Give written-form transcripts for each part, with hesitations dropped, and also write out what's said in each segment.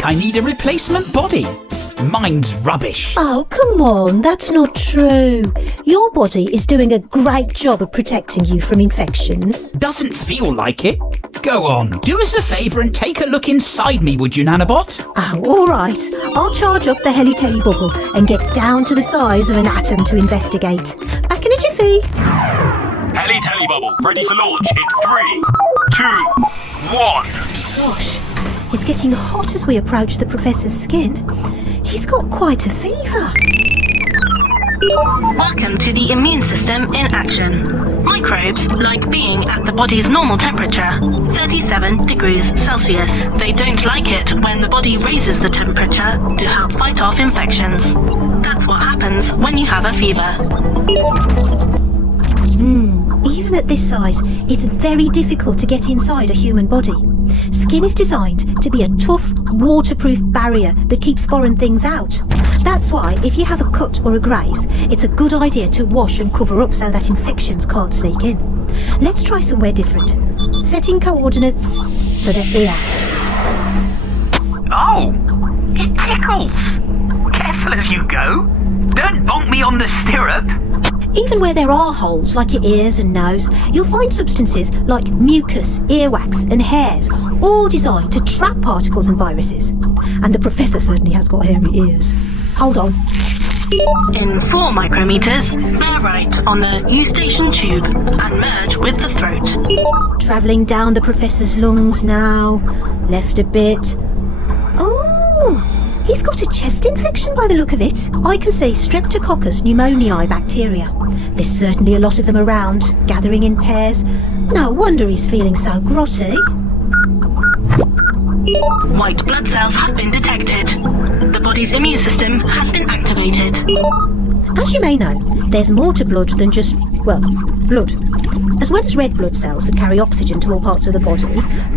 think I need a replacement body. Mine's rubbish. Oh, come on, that's not true. Your body is doing a great job of protecting you from infections. Doesn't feel like it. Go on, do us a favour and take a look inside me, would you, Nanobot? Oh, all right. I'll charge up the Heli-Tele bubble and get down to the size of an atom to investigate. Back in a jiffy. Heli-Tele bubble, ready for launch in 3, 2, 1. Gosh, it's getting hot as we approach the professor's skin. He's got quite a fever. Welcome to the immune system in action. Microbes like being at the body's normal temperature, 37 degrees Celsius. They don't like it when the body raises the temperature to help fight off infections. That's what happens when you have a fever. Even at this size, it's very difficult to get inside a human body. Skin is designed to be a tough, waterproof barrier that keeps foreign things out. That's why, if you have a cut or a graze, it's a good idea to wash and cover up so that infections can't sneak in. Let's try somewhere different. Setting coordinates for the ear. Oh, it tickles. Careful as you go. Don't bonk me on the stirrup. Even where there are holes, like your ears and nose, you'll find substances like mucus, earwax and hairs, all designed to trap particles and viruses. And the professor certainly has got hairy ears. Hold on. In 4 micrometers, bear right on the eustachian tube and merge with the throat. Travelling down the professor's lungs now. Left a bit. Oh! He's got a chest infection by the look of it. I can see Streptococcus pneumoniae bacteria. There's certainly a lot of them around, gathering in pairs. No wonder he's feeling so grotty. White blood cells have been detected. The body's immune system has been activated. As you may know, there's more to blood than just, well, blood. As well as red blood cells that carry oxygen to all parts of the body,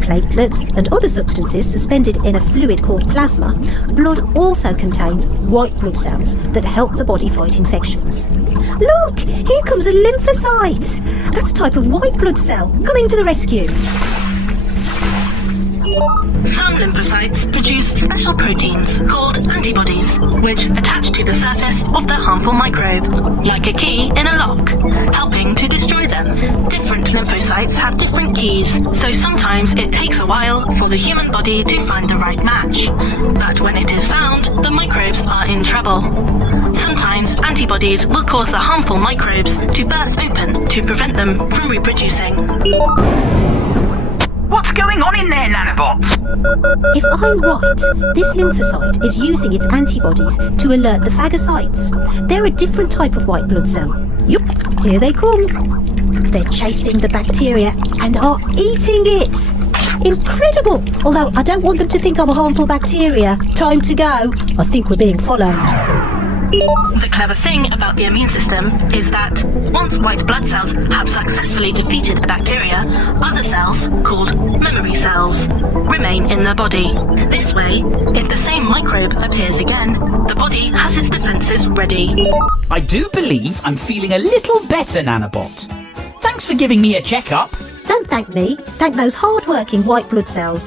platelets and other substances suspended in a fluid called plasma, blood also contains white blood cells that help the body fight infections. Look, here comes a lymphocyte. That's a type of white blood cell coming to the rescue. Some lymphocytes produce special proteins called antibodies, which attach to the surface of the harmful microbe, like a key in a lock, helping to destroy them. Different lymphocytes have different keys, so sometimes it takes a while for the human body to find the right match. But when it is found, the microbes are in trouble. Sometimes antibodies will cause the harmful microbes to burst open to prevent them from reproducing. What's going on in there, Nanobot? If I'm right, this lymphocyte is using its antibodies to alert the phagocytes. They're a different type of white blood cell. Yup, here they come. They're chasing the bacteria and are eating it. Incredible! Although I don't want them to think I'm a harmful bacteria. Time to go. I think we're being followed. The clever thing about the immune system is that once white blood cells have successfully defeated a bacteria, other cells, called memory cells, remain in the body. This way, if the same microbe appears again, the body has its defences ready. I do believe I'm feeling a little better, Nanobot. Thanks for giving me a checkup. Don't thank me. Thank those hard-working white blood cells.